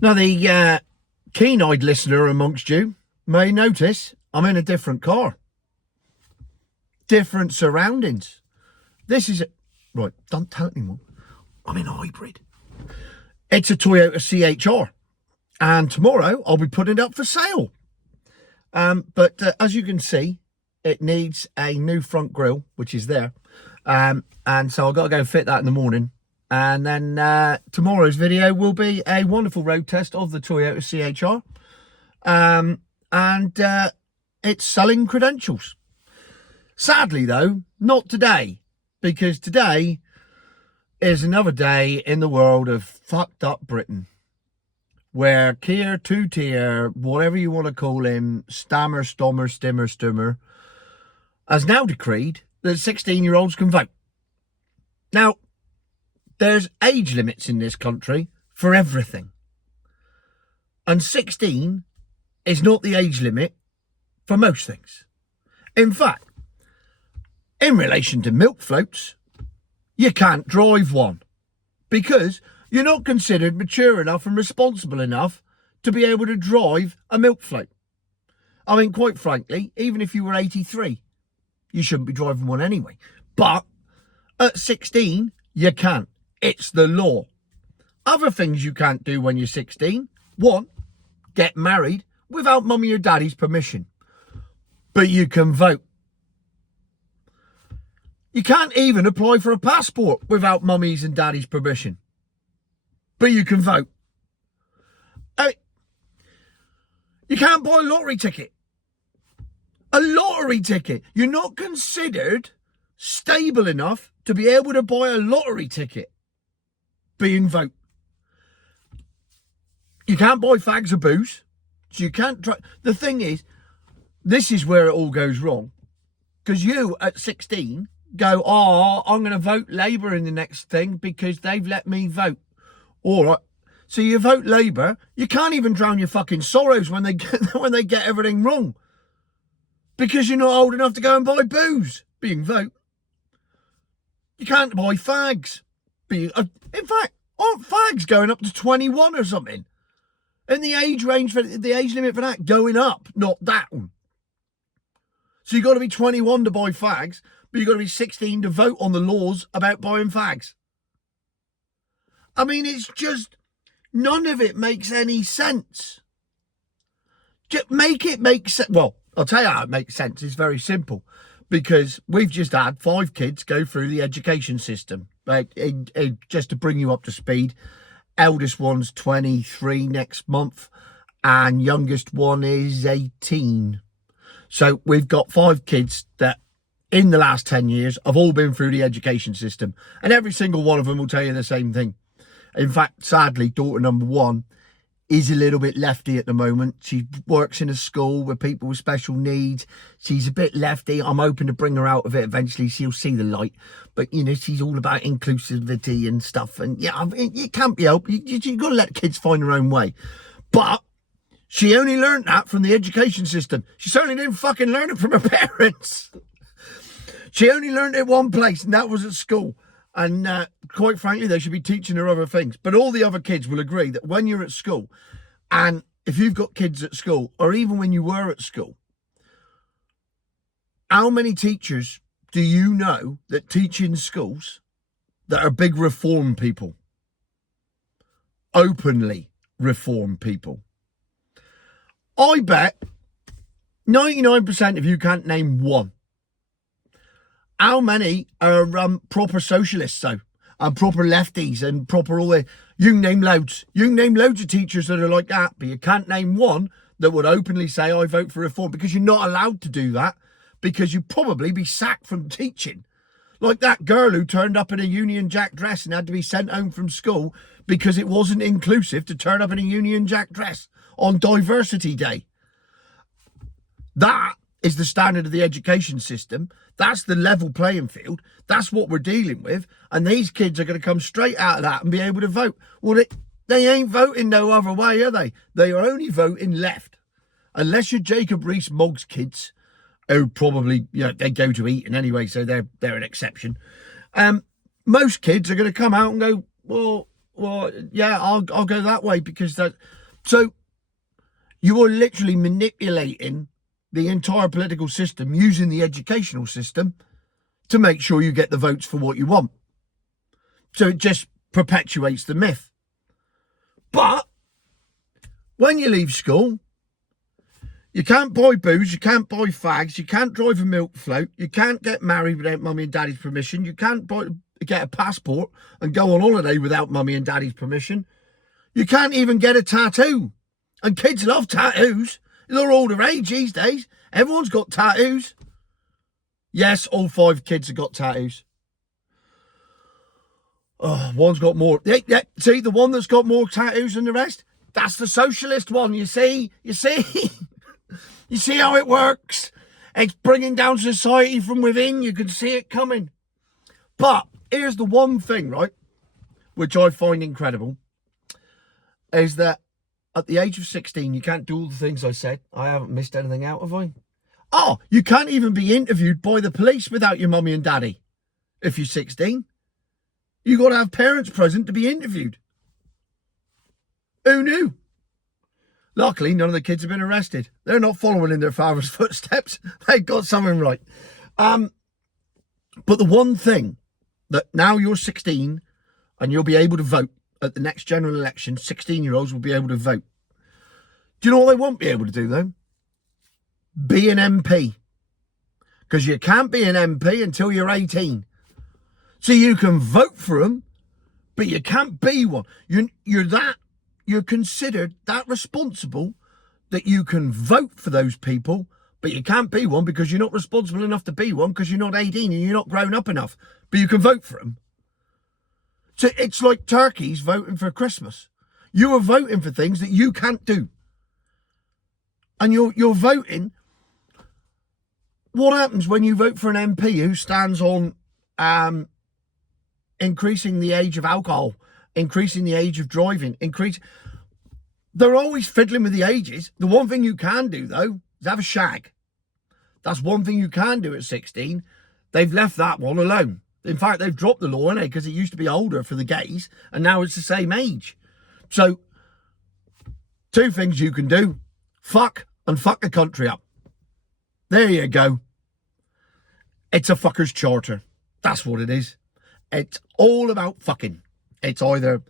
Now, the keen-eyed listener amongst you may notice I'm in a different car. Different surroundings. This is... Right, don't tell anyone. I'm in a hybrid. It's a Toyota CHR. And tomorrow, I'll be putting it up for sale. But as you can see, it needs a new front grille, which is there. And so I've got to go fit that in the morning. And then tomorrow's video will be a wonderful road test of the Toyota CHR. And it's selling credentials. Sadly, though, not today. Because today is another day in the world of fucked up Britain. Where Keir, two-tier, whatever you want to call him, stammer, stommer, stimmer, stummer, has now decreed that 16-year-olds can vote. Now, there's age limits in this country for everything. And 16 is not the age limit for most things. In fact, in relation to milk floats, you can't drive one because you're not considered mature enough and responsible enough to be able to drive a milk float. I mean, quite frankly, even if you were 83, you shouldn't be driving one anyway. But at 16, you can't. It's the law. Other things you can't do when you're 16. One, get married without mummy or daddy's permission. But you can vote. You can't even apply for a passport without mummy's and daddy's permission. But you can vote. You can't buy a lottery ticket. A lottery ticket. You're not considered stable enough to be able to buy a lottery ticket. Being vote. You can't buy fags of booze. So you can't try. The thing is, this is where it all goes wrong. Because you, at 16, go, oh, I'm going to vote Labour in the next thing because they've let me vote. All right. So you vote Labour. You can't even drown your fucking sorrows when they get everything wrong. Because you're not old enough to go and buy booze. Being vote. You can't buy fags. In fact, aren't fags going up to 21 or something? And the age limit for that going up, not down. So you've got to be 21 to buy fags, but you've got to be 16 to vote on the laws about buying fags. I mean, it's just, none of it makes any sense. Just make it make sense. Well, I'll tell you how it makes sense. It's very simple. Because we've just had 5 kids go through the education system. Just to bring you up to speed. Eldest one's 23 next month. And youngest one is 18. So we've got 5 kids that in the last 10 years have all been through the education system. And every single one of them will tell you the same thing. In fact, sadly, daughter number 1 is a little bit lefty at the moment. She works in a school with people with special needs. She's a bit lefty. I'm hoping to bring her out of it eventually. She'll see the light. But, you know, she's all about inclusivity and stuff. And, yeah, it can't be helped. You've got to let kids find their own way. But she only learned that from the education system. She certainly didn't fucking learn it from her parents. She only learned it one place, and that was at school. And quite frankly, they should be teaching her other things. But all the other kids will agree that when you're at school, and if you've got kids at school, or even when you were at school, how many teachers do you know that teach in schools that are big reform people? Openly reform people. I bet 99% of you can't name one. How many are proper socialists, though? And proper lefties and proper all the... You can name loads. You can name loads of teachers that are like that, but you can't name one that would openly say, I vote for reform, because you're not allowed to do that, because you'd probably be sacked from teaching. Like that girl who turned up in a Union Jack dress and had to be sent home from school because it wasn't inclusive to turn up in a Union Jack dress on Diversity Day. That is the standard of the education system. That's the level playing field. That's what we're dealing with. And these kids are going to come straight out of that and be able to vote. Well, they ain't voting no other way, are they? They are only voting left. Unless you're Jacob Rees-Mogg's kids, who probably, you know, they go to Eton anyway, so they're an exception. Most kids are going to come out and go, well, well, yeah, I'll go that way because that. So you are literally manipulating the entire political system using the educational system to make sure you get the votes for what you want. So it just perpetuates the myth. But when you leave school, you can't buy booze, you can't buy fags, you can't drive a milk float, you can't get married without mummy and daddy's permission, you can't get a passport and go on holiday without mummy and daddy's permission. You can't even get a tattoo. And kids love tattoos. They're all the rage these days. Everyone's got tattoos. Yes, all 5 kids have got tattoos. Oh, one's got more. Yeah, see, the one that's got more tattoos than the rest? That's the socialist one, you see? You see? You see how it works? It's bringing down society from within. You can see it coming. But here's the one thing, right, which I find incredible, is that at the age of 16, you can't do all the things I said. I haven't missed anything out, have I? Oh, you can't even be interviewed by the police without your mummy and daddy if you're 16. You got to have parents present to be interviewed. Who knew? Luckily, none of the kids have been arrested. They're not following in their father's footsteps. They got something right. But the one thing that now you're 16 and you'll be able to vote at the next general election, 16-year-olds will be able to vote. Do you know what they won't be able to do, though? Be an MP. Because you can't be an MP until you're 18. So you can vote for them, but you can't be one. You're considered that responsible that you can vote for those people, but you can't be one because you're not responsible enough to be one because you're not 18 and you're not grown up enough. But you can vote for them. So it's like turkeys voting for Christmas. You are voting for things that you can't do. And you're voting. What happens when you vote for an MP who stands on increasing the age of alcohol, increasing the age of driving, They're always fiddling with the ages. The one thing you can do, though, is have a shag. That's one thing you can do at 16. They've left that one alone. In fact, they've dropped the law, innit? Because it used to be older for the gays, and now it's the same age. So, 2 things you can do. Fuck and fuck the country up. There you go. It's a fucker's charter. That's what it is. It's all about fucking. It's either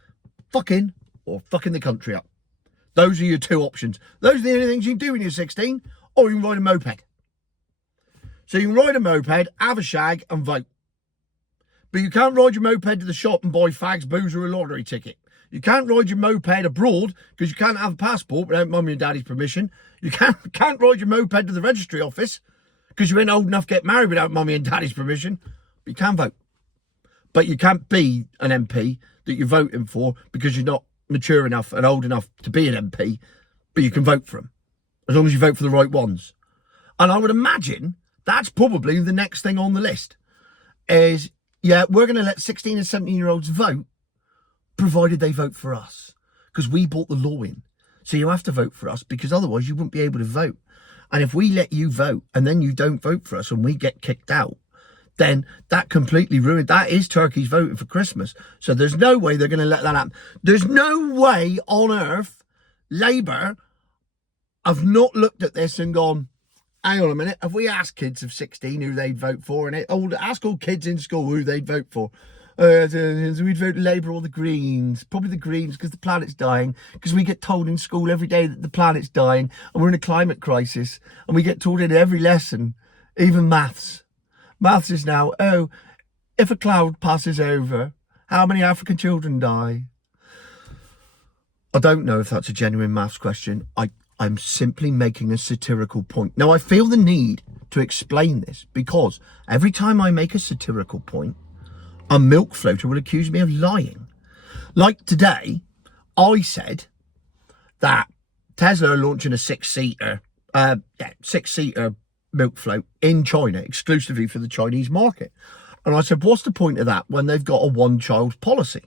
fucking or fucking the country up. Those are your 2 options. Those are the only things you can do when you're 16, or you can ride a moped. So you can ride a moped, have a shag, and vote. But you can't ride your moped to the shop and buy fags, booze, or a lottery ticket. You can't ride your moped abroad because you can't have a passport without mummy and daddy's permission. You can't ride your moped to the registry office because you ain't old enough to get married without mummy and daddy's permission. But you can vote. But you can't be an MP that you're voting for because you're not mature enough and old enough to be an MP, but you can vote for them as long as you vote for the right ones. And I would imagine that's probably the next thing on the list is, yeah, we're going to let 16 and 17-year-olds vote provided they vote for us because we brought the law in. So you have to vote for us because otherwise you wouldn't be able to vote. And if we let you vote and then you don't vote for us and we get kicked out, then that completely ruined. That is turkeys voting for Christmas. So there's no way they're going to let that happen. There's no way on earth Labour have not looked at this and gone, hang on a minute, have we asked kids of 16 who they'd vote for? And ask all kids in school who they'd vote for. We'd vote Labour or the Greens. Probably the Greens because the planet's dying. Because we get told in school every day that the planet's dying and we're in a climate crisis. And we get told in every lesson, even maths. Maths is now, if a cloud passes over, how many African children die? I don't know if that's a genuine maths question. I'm simply making a satirical point. Now, I feel the need to explain this because every time I make a satirical point, a milk floater will accuse me of lying. Like today, I said that Tesla are launching a 6-seater milk float in China exclusively for the Chinese market. And I said, what's the point of that when they've got a one-child policy?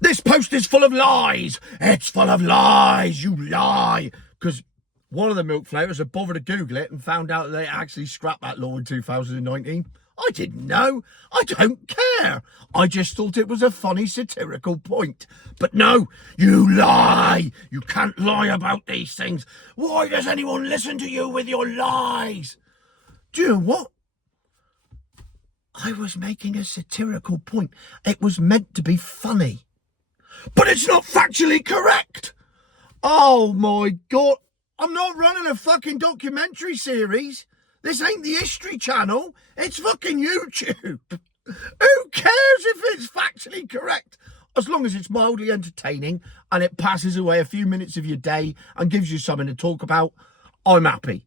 This post is full of lies. It's full of lies. You lie. Because one of the milk floaters had bothered to Google it and found out that they actually scrapped that law in 2019. I didn't know. I don't care. I just thought it was a funny satirical point. But no, you lie. You can't lie about these things. Why does anyone listen to you with your lies? Do you know what? I was making a satirical point. It was meant to be funny. But it's not factually correct. Oh my God. I'm not running a fucking documentary series. This ain't the History Channel. It's fucking YouTube. Who cares if it's factually correct? As long as it's mildly entertaining and it passes away a few minutes of your day and gives you something to talk about, I'm happy.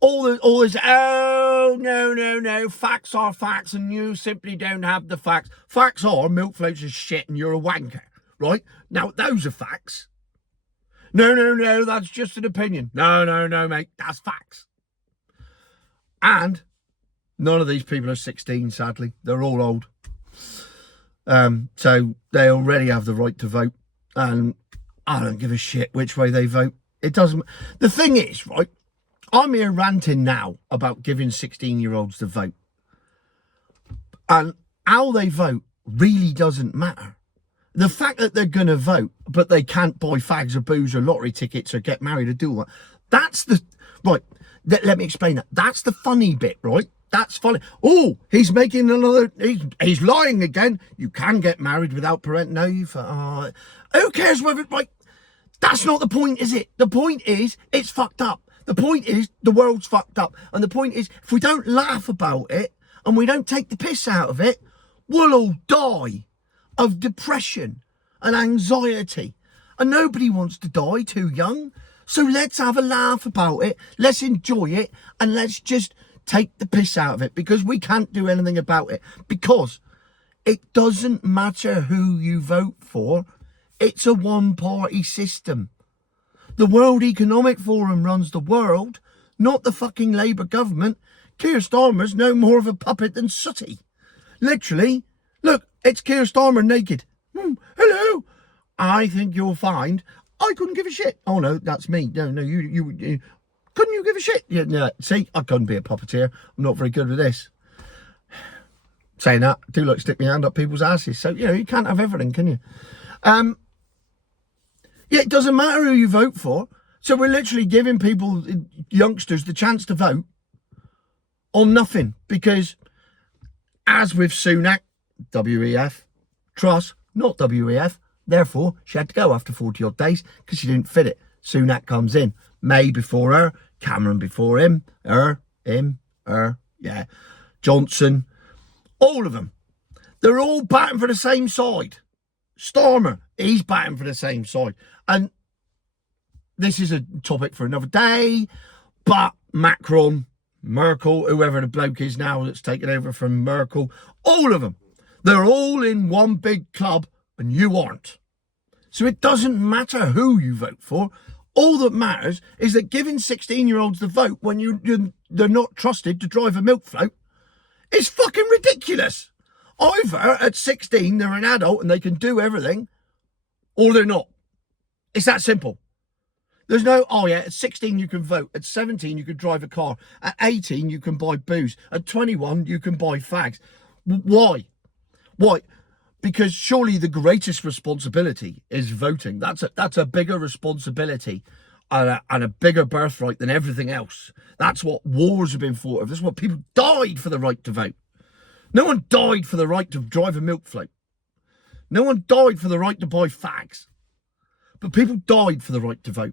All this, oh, no, facts are facts and you simply don't have the facts. Facts are milk floats are shit and you're a wanker, right? Now, those are facts. No, that's just an opinion. No, mate, that's facts. And none of these people are 16, sadly. They're all old. So they already have the right to vote. And I don't give a shit which way they vote. It doesn't. The thing is, right, I'm here ranting now about giving 16-year-olds the vote. And how they vote really doesn't matter. The fact that they're going to vote, but they can't buy fags of booze or lottery tickets or get married or do all that, that's the... Right, let me explain that. That's the funny bit, right? That's funny. Oh, he's making another... He's lying again. You can get married without parental... No, you... who cares whether... Right, that's not the point, is it? The point is, it's fucked up. The point is, the world's fucked up. And the point is, if we don't laugh about it and we don't take the piss out of it, we'll all die of depression and anxiety. And nobody wants to die too young. So let's have a laugh about it. Let's enjoy it. And let's just take the piss out of it. Because we can't do anything about it. Because it doesn't matter who you vote for. It's a one-party system. The World Economic Forum runs the world, not the fucking Labour government. Keir Starmer's no more of a puppet than Sooty. Literally, look, it's Keir Starmer naked. Hello. I think you'll find I couldn't give a shit. Oh no, that's me. No, you couldn't you give a shit? Yeah, no, see, I couldn't be a puppeteer. I'm not very good with this. Saying that, I do like stick my hand up people's asses. So, you can't have everything, can you? Yeah, it doesn't matter who you vote for. So we're literally giving people, youngsters, the chance to vote on nothing. Because as with Sunak, WEF, Truss, not WEF, therefore she had to go after 40 odd days because she didn't fit it. Sunak comes in. May before her, Cameron before him, her, yeah. Johnson, all of them. They're all batting for the same side. Starmer, he's batting for the same side. And this is a topic for another day, but Macron, Merkel, whoever the bloke is now that's taken over from Merkel, all of them, they're all in one big club and you aren't. So it doesn't matter who you vote for. All that matters is that giving 16-year-olds the vote when they're not trusted to drive a milk float is fucking ridiculous. Either at 16 they're an adult and they can do everything, or they're not. It's that simple. There's no, oh yeah, at 16 you can vote. At 17 you can drive a car. At 18 you can buy booze. At 21 you can buy fags. Why? Because surely the greatest responsibility is voting. That's a bigger responsibility and a bigger birthright than everything else. That's what wars have been fought of. That's what people died for, the right to vote. No one died for the right to drive a milk float. No one died for the right to buy fags. But people died for the right to vote.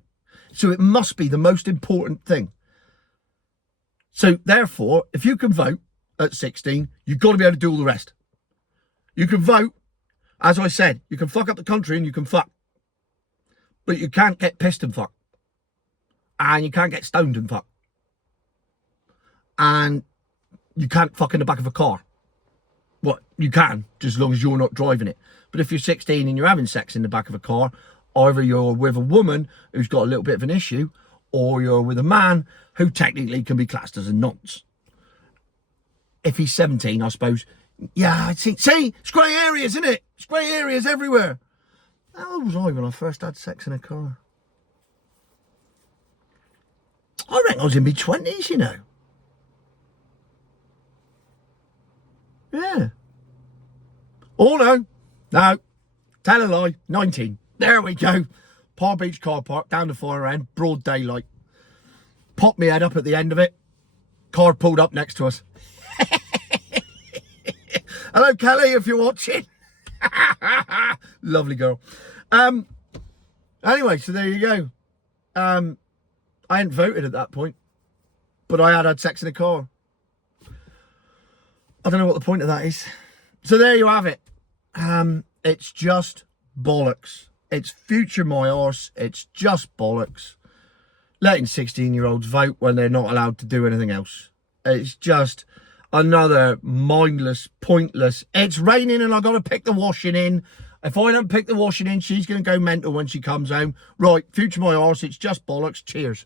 So it must be the most important thing. So therefore, if you can vote at 16, you've got to be able to do all the rest. You can vote, as I said, you can fuck up the country and you can fuck. But you can't get pissed and fuck. And you can't get stoned and fuck. And you can't fuck in the back of a car. What, you can, just as long as you're not driving it. But if you're 16 and you're having sex in the back of a car, either you're with a woman who's got a little bit of an issue, or you're with a man who technically can be classed as a nonce. If he's 17, I suppose, yeah, see, it's grey areas, isn't it? It's grey areas everywhere. How old was I when I first had sex in a car? I reckon I was in my 20s, you know. Yeah. Oh, no. No. Tell a lie. 19. There we go. Palm Beach car park, down the fire end, broad daylight. Popped my head up at the end of it. Car pulled up next to us. Hello, Kelly, if you're watching. Lovely girl. Anyway, so there you go. I hadn't voted at that point, but I had sex in a car. I don't know what the point of that is. So there you have it. It's just bollocks. It's future my arse. It's just bollocks. Letting 16-year-olds vote when they're not allowed to do anything else. It's just another mindless, pointless. It's raining and I've got to pick the washing in. If I don't pick the washing in, she's going to go mental when she comes home. Right, future my arse. It's just bollocks. Cheers.